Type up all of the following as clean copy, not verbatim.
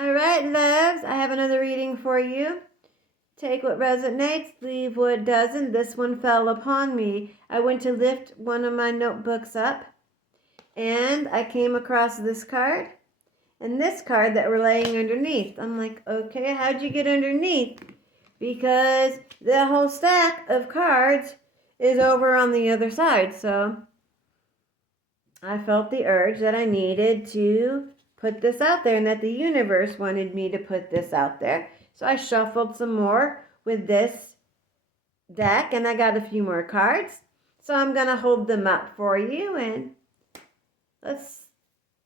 All right, loves, I have another reading for you. Take what resonates, leave what doesn't. This one fell upon me. I went to lift one of my notebooks up, and I came across this card and this card that were laying underneath. I'm like, okay, how'd you get underneath? Because the whole stack of cards is over on the other side. So I felt the urge that I needed to put this out there and that the universe wanted me to put this out there. So I shuffled some more with this deck and I got a few more cards. So I'm going to hold them up for you and let's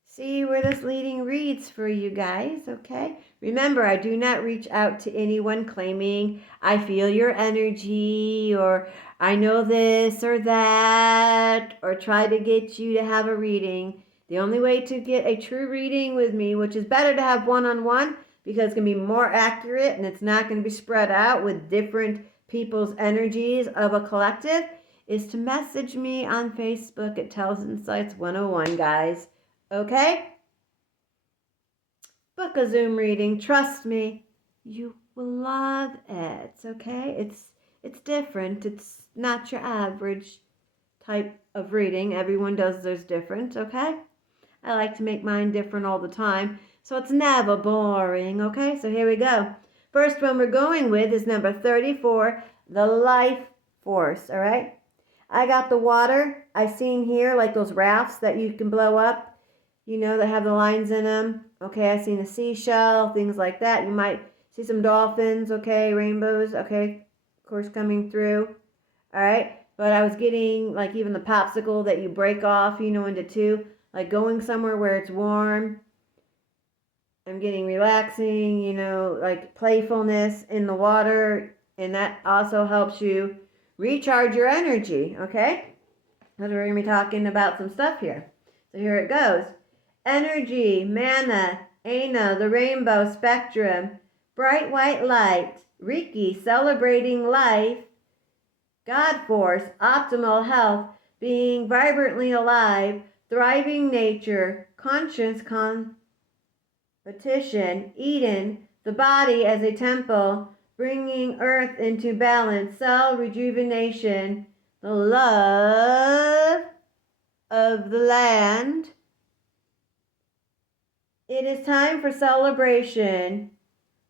see where this leading reads for you guys, okay? Remember, I do not reach out to anyone claiming I feel your energy or I know this or that or try to get you to have a reading. The only way to get a true reading with me, which is better to have one-on-one because it's going to be more accurate and it's not going to be spread out with different people's energies of a collective, is to message me on Facebook at Tells Insights 101, guys. Okay? Book a Zoom reading. Trust me, you will love it. Okay? It's different. It's not your average type of reading. Everyone does theirs different. Okay? I like to make mine different all the time, so it's never boring. Okay? So here we go. First one we're going with is number 34, the life force. All right? I got the water. I seen here like those rafts that you can blow up, that have the lines in them. Okay, I seen a seashell, things like that. You might see some dolphins, okay, rainbows, okay, of course, coming through. All right, but I was getting like even the popsicle that you break off, into two, like going somewhere where it's warm. I'm getting relaxing, like playfulness in the water, and that also helps you recharge your energy, okay? Because we're going to be talking about some stuff here. So here it goes. Energy, mana, Ana, the rainbow spectrum, bright white light, Reiki, celebrating life, God force, optimal health, being vibrantly alive, thriving nature, conscious competition, Eden, the body as a temple, bringing earth into balance, cell rejuvenation, the love of the land. It is time for celebration.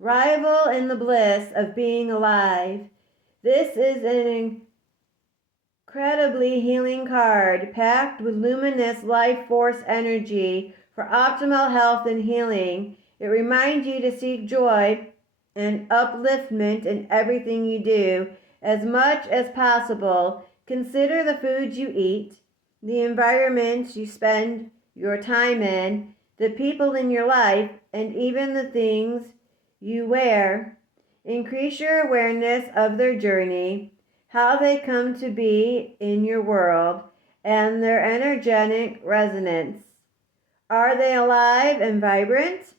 Rival in the bliss of being alive. This is an incredibly healing card, packed with luminous life force energy for optimal health and healing. It reminds you to seek joy and upliftment in everything you do as much as possible. Consider the foods you eat, the environments you spend your time in, the people in your life, and even the things you wear. Increase your awareness of their journey, how they come to be in your world, and their energetic resonance. Are they alive and vibrant?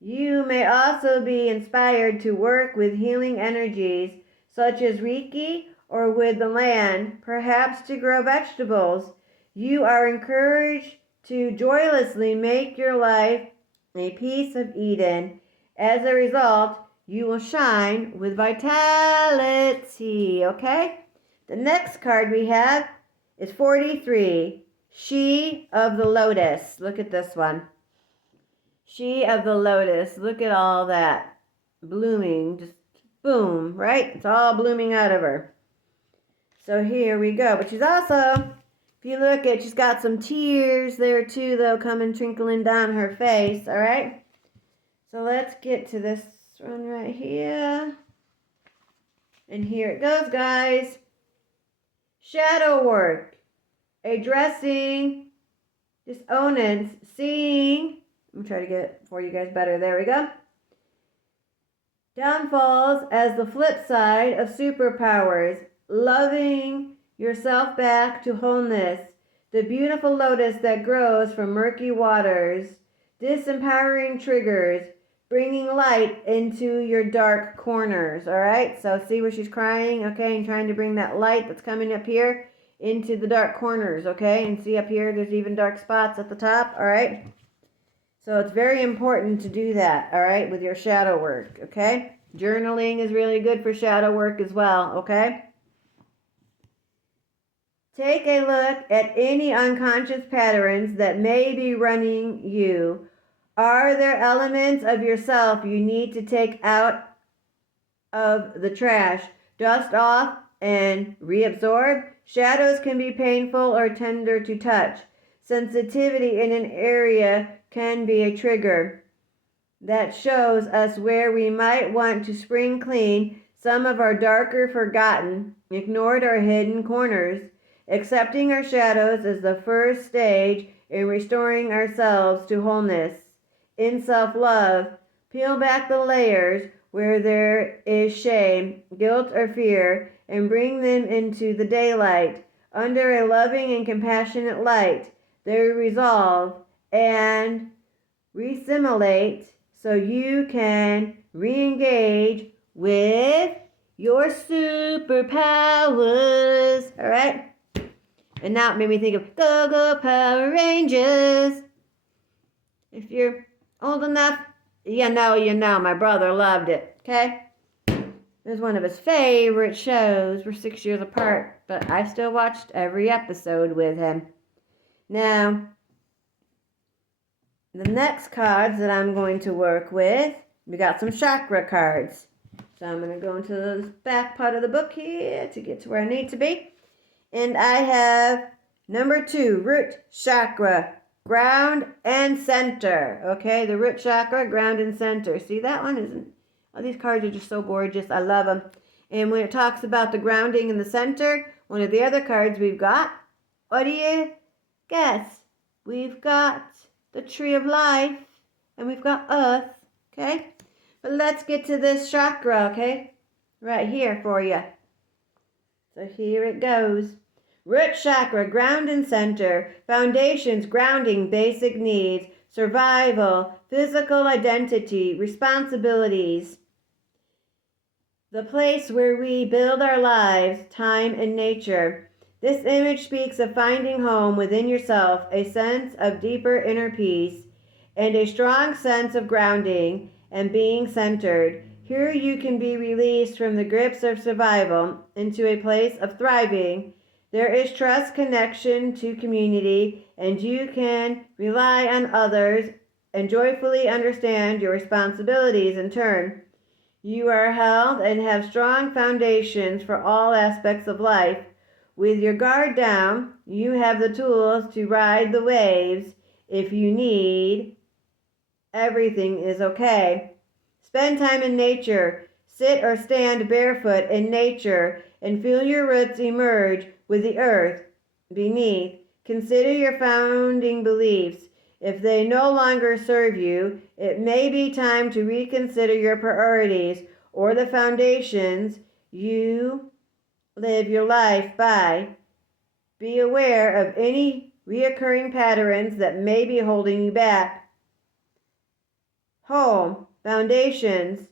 You may also be inspired to work with healing energies such as Reiki or with the land, perhaps to grow vegetables. You are encouraged to joyously make your life a piece of Eden. As a result, you will shine with vitality, okay? The next card we have is 43, She of the Lotus. Look at this one. She of the Lotus. Look at all that blooming. Just boom, right? It's all blooming out of her. So here we go. But she's also, if you look at, she's got some tears there too, though, coming trickling down her face, all right? So let's get to this one right here. And here it goes, guys. Shadow work. Addressing dissonance. Seeing. I'm trying to get it for you guys better. There we go. Downfalls as the flip side of superpowers. Loving yourself back to wholeness. The beautiful lotus that grows from murky waters. Disempowering triggers. Bringing light into your dark corners. All right. So see where she's crying. Okay. And trying to bring that light that's coming up here into the dark corners. Okay. And see up here, there's even dark spots at the top. All right. So it's very important to do that, all right, with your shadow work, okay? Journaling is really good for shadow work as well, okay? Take a look at any unconscious patterns that may be running you. Are there elements of yourself you need to take out of the trash, dust off, and reabsorb? Shadows can be painful or tender to touch. Sensitivity in an area can be a trigger that shows us where we might want to spring clean some of our darker, forgotten, ignored, or hidden corners. Accepting our shadows is the first stage in restoring ourselves to wholeness. In self-love, peel back the layers where there is shame, guilt, or fear, and bring them into the daylight. Under a loving and compassionate light, they resolve and resimulate so you can re-engage with your superpowers. All right? And now it made me think of Go Go Power Rangers. If you're old enough, you know. My brother loved it, okay? It was one of his favorite shows. We're 6 years apart, but I still watched every episode with him. Now, the next cards that I'm going to work with, we got some chakra cards. So I'm going to go into the back part of the book here to get to where I need to be. And I have number 2, root chakra, ground and center. Okay, the root chakra, ground and center. See, that one isn't, oh, these cards are just so gorgeous. I love them. And when it talks about the grounding in the center, one of the other cards we've got, what do you guess? We've got the tree of life, and we've got earth, okay? But let's get to this chakra, okay? Right here for you. So here it goes. Root chakra, ground and center, foundations, grounding, basic needs, survival, physical identity, responsibilities. The place where we build our lives, time, and nature. This image speaks of finding home within yourself, a sense of deeper inner peace, and a strong sense of grounding and being centered. Here you can be released from the grips of survival into a place of thriving. There is trust, connection to community, and you can rely on others and joyfully understand your responsibilities in turn. You are held and have strong foundations for all aspects of life. With your guard down, you have the tools to ride the waves if you need. Everything is okay. Spend time in nature. Sit or stand barefoot in nature and feel your roots emerge with the earth beneath. Consider your founding beliefs. If they no longer serve you, it may be time to reconsider your priorities or the foundations you live your life by. Be aware of any reoccurring patterns that may be holding you back. Home, foundations,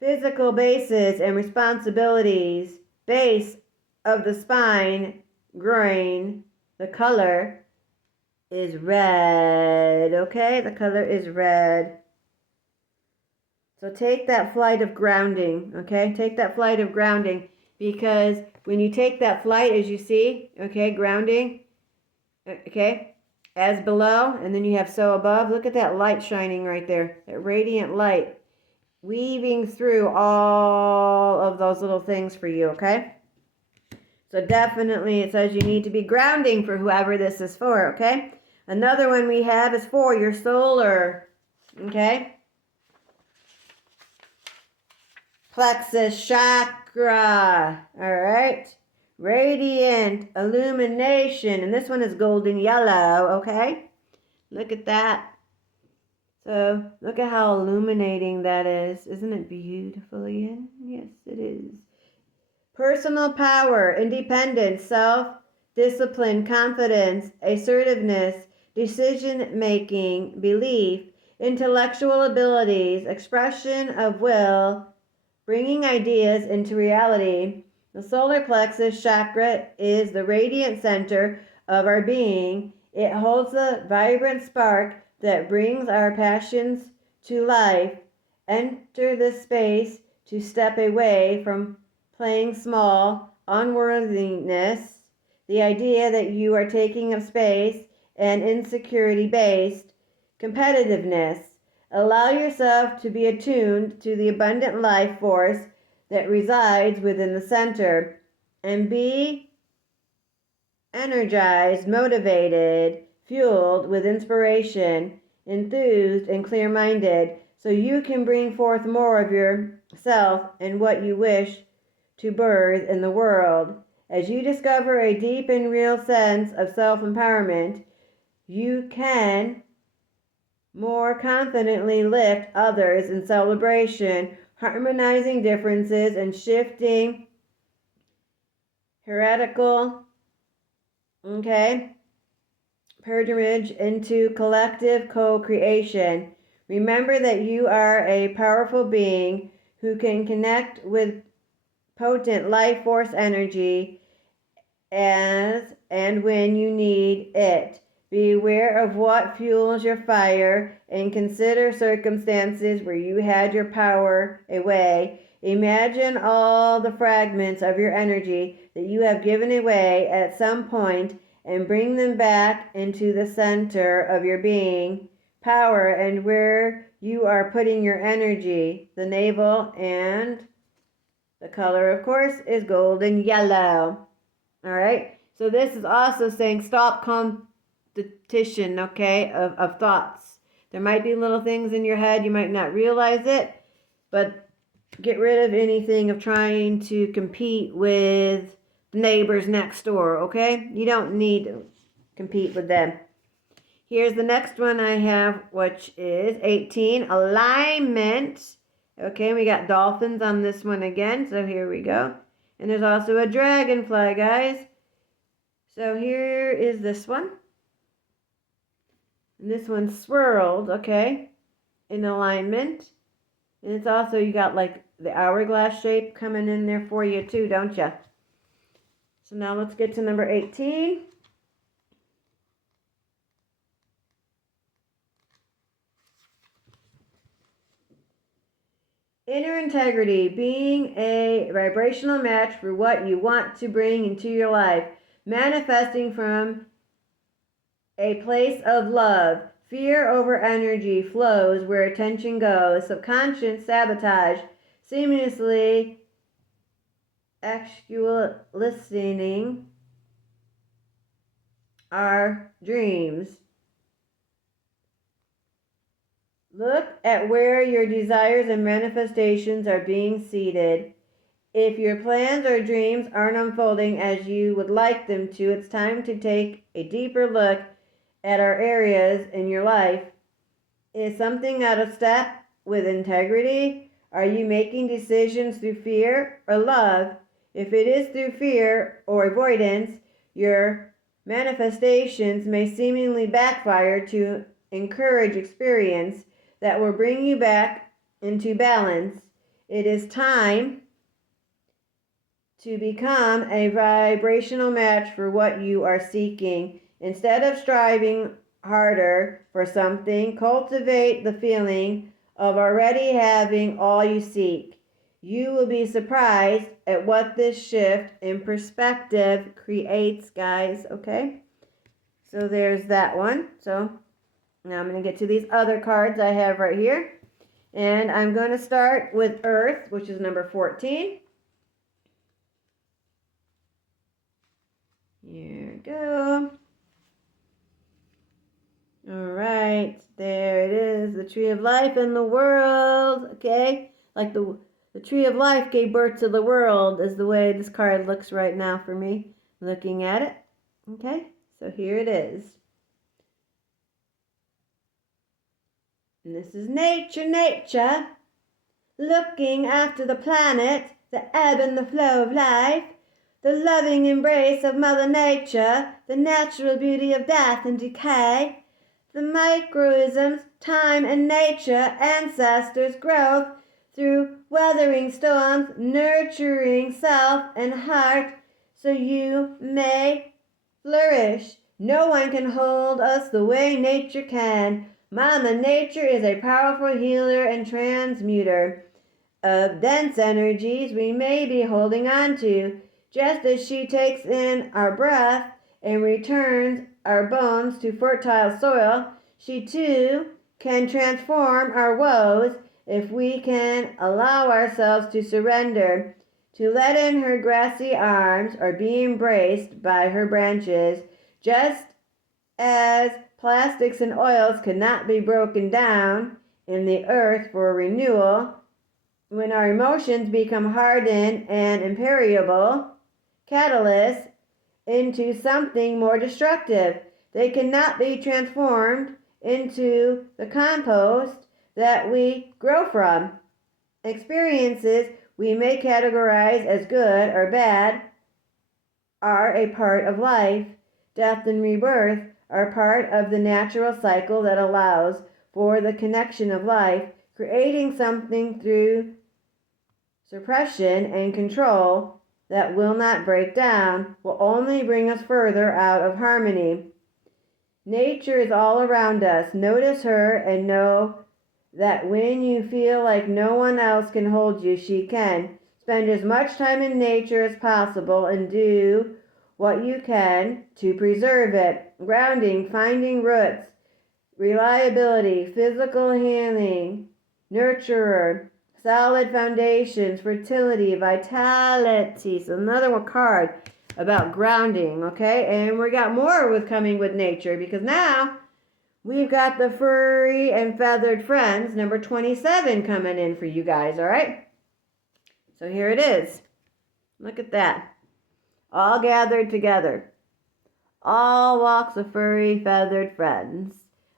physical bases and responsibilities, base of the spine, groin. The color is red, okay? The color is red. So take that flight of grounding, okay? Take that flight of grounding, because when you take that flight, as you see, okay, grounding, okay, as below, and then you have so above. Look at that light shining right there, that radiant light weaving through all of those little things for you, okay? So definitely it says you need to be grounding for whoever this is for, okay? Another one we have is for your solar, okay? Plexus chakra, all right? Radiant illumination, and this one is golden yellow, okay? Look at that. So look at how illuminating that is. Isn't it beautiful again? Yes, it is. Personal power, independence, self-discipline, confidence, assertiveness, decision-making, belief, intellectual abilities, expression of will, bringing ideas into reality. The solar plexus chakra is the radiant center of our being. It holds a vibrant spark that brings our passions to life. Enter this space to step away from playing small, unworthiness, the idea that you are taking up space, and insecurity based competitiveness. Allow yourself to be attuned to the abundant life force that resides within the center and be energized, motivated, fueled with inspiration, enthused, and clear minded, so you can bring forth more of yourself and what you wish to birth in the world. As you discover a deep and real sense of self empowerment, you can more confidently lift others in celebration, harmonizing differences and shifting heretical, pilgrimage into collective co-creation. Remember that you are a powerful being who can connect with potent life force energy as and when you need it. Be aware of what fuels your fire and consider circumstances where you had your power away. Imagine all the fragments of your energy that you have given away at some point and bring them back into the center of your being, power, and where you are putting your energy, the navel, and the color, of course, is golden yellow. All right. So this is also saying stop competition, of thoughts. There might be little things in your head. You might not realize it, but get rid of anything of trying to compete with neighbors next door, okay? You don't need to compete with them. Here's the next one I have, which is 18, alignment. Okay, we got dolphins on this one again, so here we go. And there's also a dragonfly, guys. So here is this one. And this one's swirled, okay, in alignment. And it's also, you got like the hourglass shape coming in there for you too, don't you? So now let's get to number 18. Inner integrity, being a vibrational match for what you want to bring into your life, manifesting from a place of love. Fear over energy flows where attention goes. Subconscious sabotage, seamlessly listening our dreams. Look at where your desires and manifestations are being seeded. If your plans or dreams aren't unfolding as you would like them to, it's time to take a deeper look at our areas in your life. Is something out of step with integrity? Are you making decisions through fear or love? If it is through fear or avoidance, your manifestations may seemingly backfire to encourage experience that will bring you back into balance. It is time to become a vibrational match for what you are seeking. Instead of striving harder for something, cultivate the feeling of already having all you seek. You will be surprised at what this shift in perspective creates, guys, okay? So there's that one. So now I'm going to get to these other cards I have right here. And I'm going to start with Earth, which is number 14. Here we go. All right, there it is, the tree of life in the world, okay? Like the tree of life gave birth to the world is the way this card looks right now for me, looking at it, okay? So here it is. And this is nature, looking after the planet, the ebb and the flow of life, the loving embrace of Mother Nature, the natural beauty of death and decay, the microisms, time and nature, ancestors' growth through weathering storms, nurturing self and heart so you may flourish. No one can hold us the way nature can. Mama Nature is a powerful healer and transmuter of dense energies we may be holding on to. Just as she takes in our breath and returns our bones to fertile soil, she too can transform our woes if we can allow ourselves to surrender, to let in her grassy arms or be embraced by her branches. Just as plastics and oils cannot be broken down in the earth for renewal, when our emotions become hardened and impermeable catalysts into something more destructive, they cannot be transformed into the compost that we grow from. Experiences we may categorize as good or bad are a part of life. Death and rebirth are part of the natural cycle that allows for the connection of life. Creating something through suppression and control that will not break down will only bring us further out of harmony. Nature is all around us. Notice her and know that when you feel like no one else can hold you, she can. Spend as much time in nature as possible and do what you can to preserve it. Grounding, finding roots, reliability, physical healing, nurturer, solid foundations, fertility, vitality. So another one card about grounding, okay? And we got more with coming with nature, because now we've got the furry and feathered friends, number 27, coming in for you guys, all right? So here it is. Look at that. All gathered together. All walks of furry, feathered friends.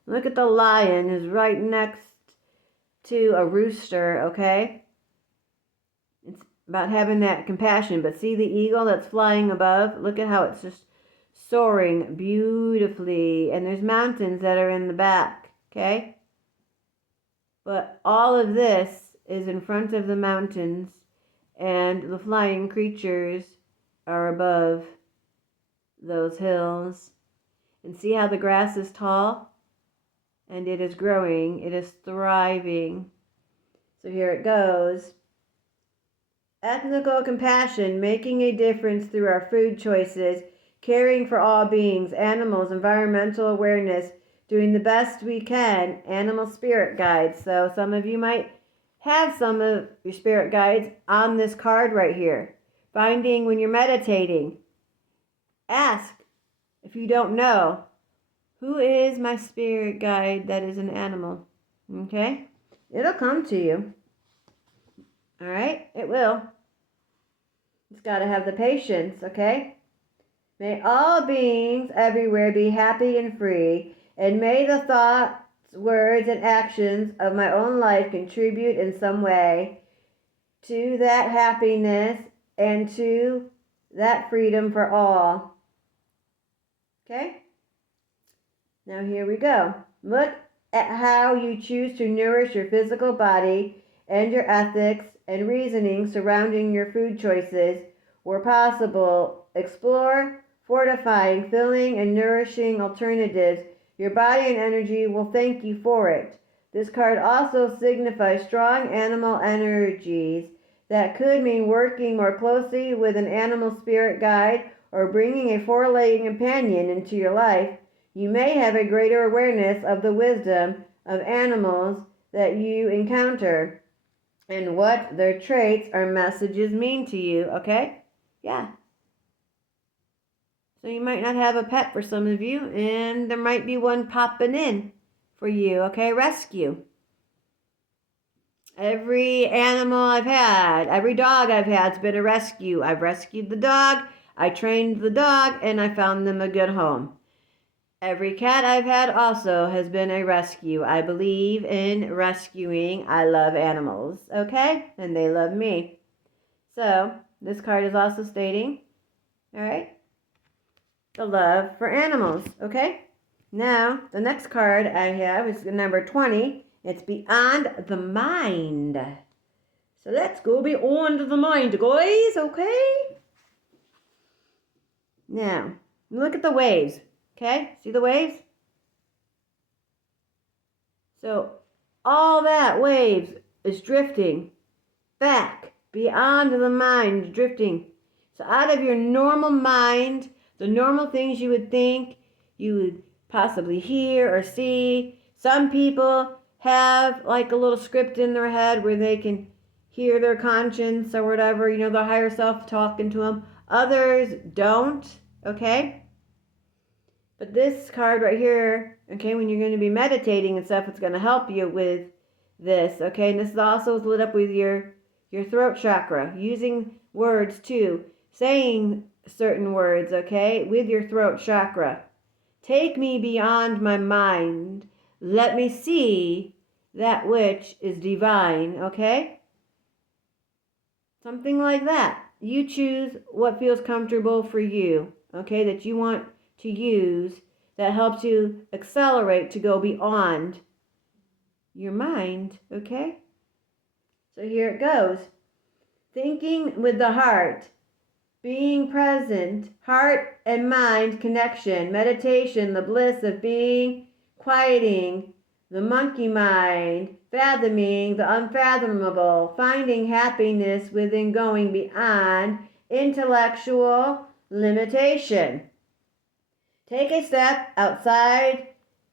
Look at the lion who's right next to a rooster, okay? It's about having that compassion. But see the eagle that's flying above? Look at how it's just soaring beautifully. And there's mountains that are in the back, okay? But all of this is in front of the mountains, and the flying creatures are above those hills. And see how the grass is tall? And it is growing. It is thriving. So here it goes. Ethnical compassion, making a difference through our food choices, caring for all beings, animals, environmental awareness, doing the best we can, animal spirit guides. So some of you might have some of your spirit guides on this card right here. Finding when you're meditating. Ask if you don't know. Who is my spirit guide that is an animal? Okay? It'll come to you. All right? It will. It's got to have the patience, okay? May all beings everywhere be happy and free, and may the thoughts, words, and actions of my own life contribute in some way to that happiness and to that freedom for all. Okay? Now here we go. Look at how you choose to nourish your physical body and your ethics and reasoning surrounding your food choices. Where possible, explore fortifying, filling, and nourishing alternatives. Your body and energy will thank you for it. This card also signifies strong animal energies that could mean working more closely with an animal spirit guide or bringing a four-legged companion into your life. You may have a greater awareness of the wisdom of animals that you encounter and what their traits or messages mean to you, okay? Yeah. So you might not have a pet for some of you, and there might be one popping in for you, okay? Rescue. Every animal I've had, every dog I've had has been a rescue. I've rescued the dog, I trained the dog, and I found them a good home. Every cat I've had also has been a rescue. I believe in rescuing. I love animals, okay? And they love me. So, this card is also stating, all right, the love for animals, okay? Now, the next card I have is number 20. It's Beyond the Mind. So let's go beyond the mind, guys, okay? Now, look at the waves. Okay? See the waves? So all that waves is drifting back beyond the mind, drifting. So out of your normal mind, the normal things you would think, you would possibly hear or see. Some people have like a little script in their head where they can hear their conscience or whatever, their higher self talking to them. Others don't, okay? But this card right here, okay, when you're going to be meditating and stuff, it's going to help you with this, okay? And this is also lit up with your throat chakra, using words too, saying certain words, okay, with your throat chakra. Take me beyond my mind. Let me see that which is divine, okay? Something like that. You choose what feels comfortable for you, okay, that you want to use that helps you accelerate to go beyond your mind, okay? So here it goes. Thinking with the heart, being present, heart and mind connection, meditation, the bliss of being, quieting, the monkey mind, fathoming the unfathomable, finding happiness within going beyond intellectual limitation. Take a step outside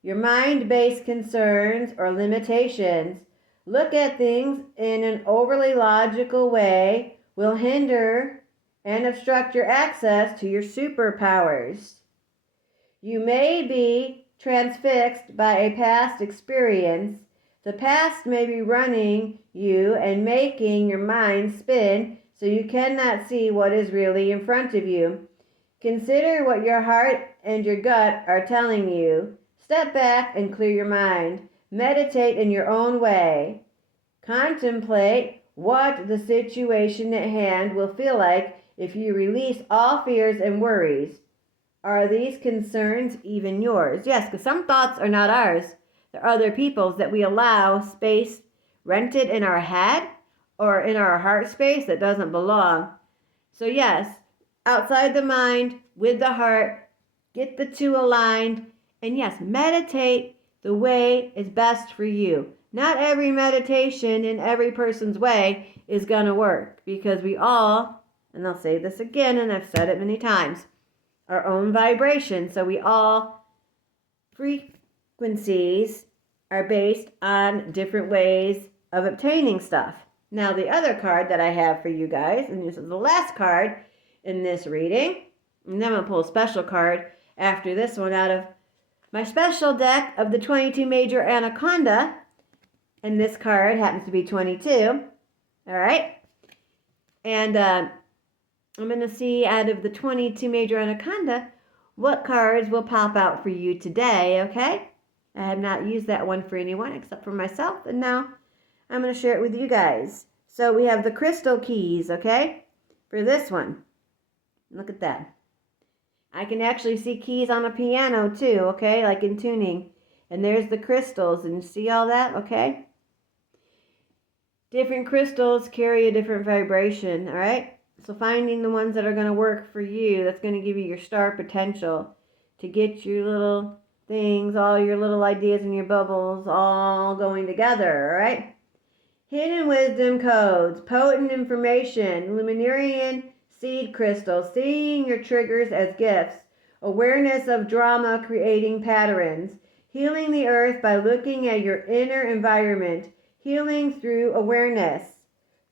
your mind-based concerns or limitations. Look at things in an overly logical way will hinder and obstruct your access to your superpowers. You may be transfixed by a past experience. The past may be running you and making your mind spin so you cannot see what is really in front of you. Consider what your heart and your gut are telling you. Step back and clear your mind. Meditate in your own way. Contemplate what the situation at hand will feel like if you release all fears and worries. Are these concerns even yours? Yes, because some thoughts are not ours. They're other people's that we allow space rented in our head or in our heart space that doesn't belong. So yes, outside the mind, with the heart, get the two aligned, and yes, meditate the way is best for you. Not every meditation in every person's way is going to work because we all, and I'll say this again, and I've said it many times, our own vibration. So we all, frequencies are based on different ways of obtaining stuff. Now, the other card that I have for you guys, and this is the last card in this reading, and then I'm going to pull a special card after this one out of my special deck of the 22 Major Anaconda, and this card happens to be 22, all right? And I'm going to see out of the 22 Major Anaconda what cards will pop out for you today, okay? I have not used that one for anyone except for myself, and now I'm going to share it with you guys. So we have the crystal keys, okay, for this one. Look at that. I can actually see keys on a piano too, okay, like in tuning. And there's the crystals, and you see all that, okay? Different crystals carry a different vibration, all right? So finding the ones that are going to work for you, that's going to give you your star potential to get your little things, all your little ideas and your bubbles all going together, all right? Hidden wisdom codes, potent information, Luminarian seed crystal, seeing your triggers as gifts, awareness of drama creating patterns, healing the earth by looking at your inner environment, healing through awareness.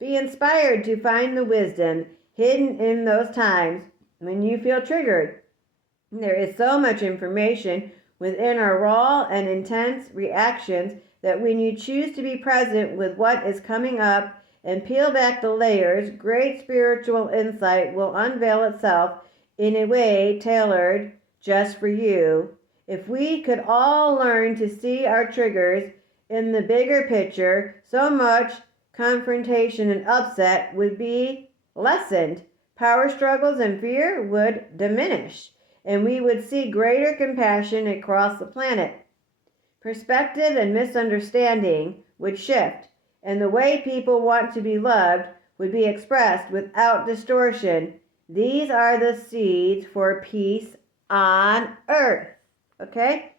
Be inspired to find the wisdom hidden in those times when you feel triggered. There is so much information within our raw and intense reactions that when you choose to be present with what is coming up and peel back the layers, great spiritual insight will unveil itself in a way tailored just for you. If we could all learn to see our triggers in the bigger picture, so much confrontation and upset would be lessened. Power struggles and fear would diminish, and we would see greater compassion across the planet. Perspective and misunderstanding would shift, and the way people want to be loved would be expressed without distortion. These are the seeds for peace on earth. Okay?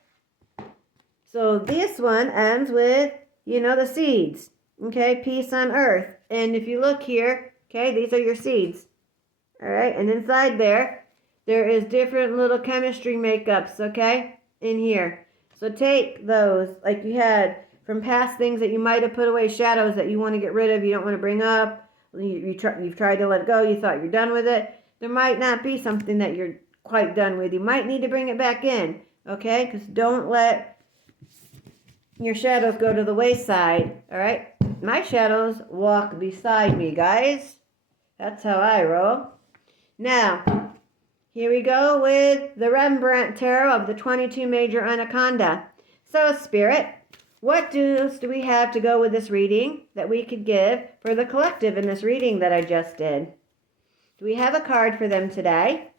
So this one ends with, the seeds. Okay? Peace on earth. And if you look here, okay, these are your seeds. All right? And inside there is different little chemistry makeups, okay, in here. So take those, like you had from past things that you might have put away, shadows that you want to get rid of, you don't want to bring up, you've tried to let go, you thought you're done with it. There might not be something that you're quite done with. You might need to bring it back in, okay? Because don't let your shadows go to the wayside, all right? My shadows walk beside me, guys. That's how I roll. Now, here we go with the Rembrandt Tarot of the 22 Major Anaconda. So, Spirit, what do we have to go with this reading that we could give for the collective in this reading that I just did? Do we have a card for them today?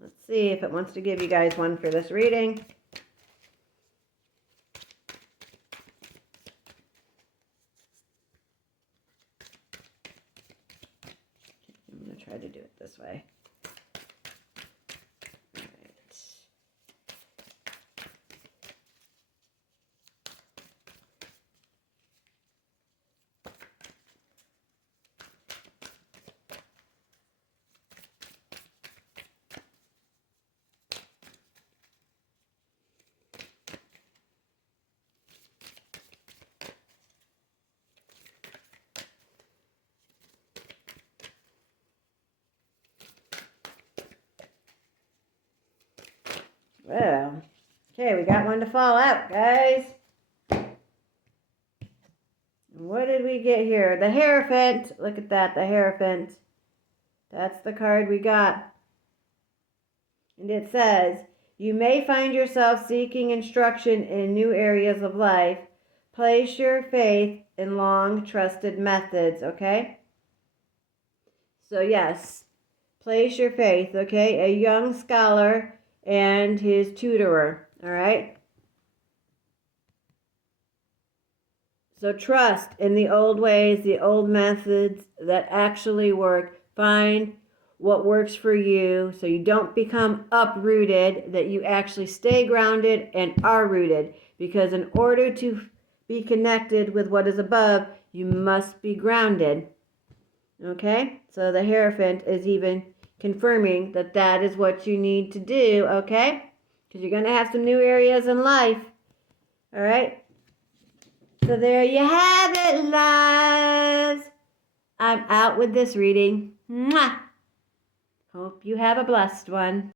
Let's see if it wants to give you guys one for this reading. I'm going to try to do it this way. Well, okay, we got one to fall out, guys. What did we get here? The Hierophant. Look at that, the Hierophant. That's the card we got. And it says, you may find yourself seeking instruction in new areas of life. Place your faith in long trusted methods, okay? So yes, place your faith, okay? A young scholar and his tutorer, all right? So trust in the old ways, the old methods that actually work. Find what works for you so you don't become uprooted, that you actually stay grounded and are rooted. Because in order to be connected with what is above, you must be grounded. Okay? So the Hierophant is even confirming that that is what you need to do, okay? Because you're going to have some new areas in life. All right? So there you have it, loves. I'm out with this reading. Mwah! Hope you have a blessed one.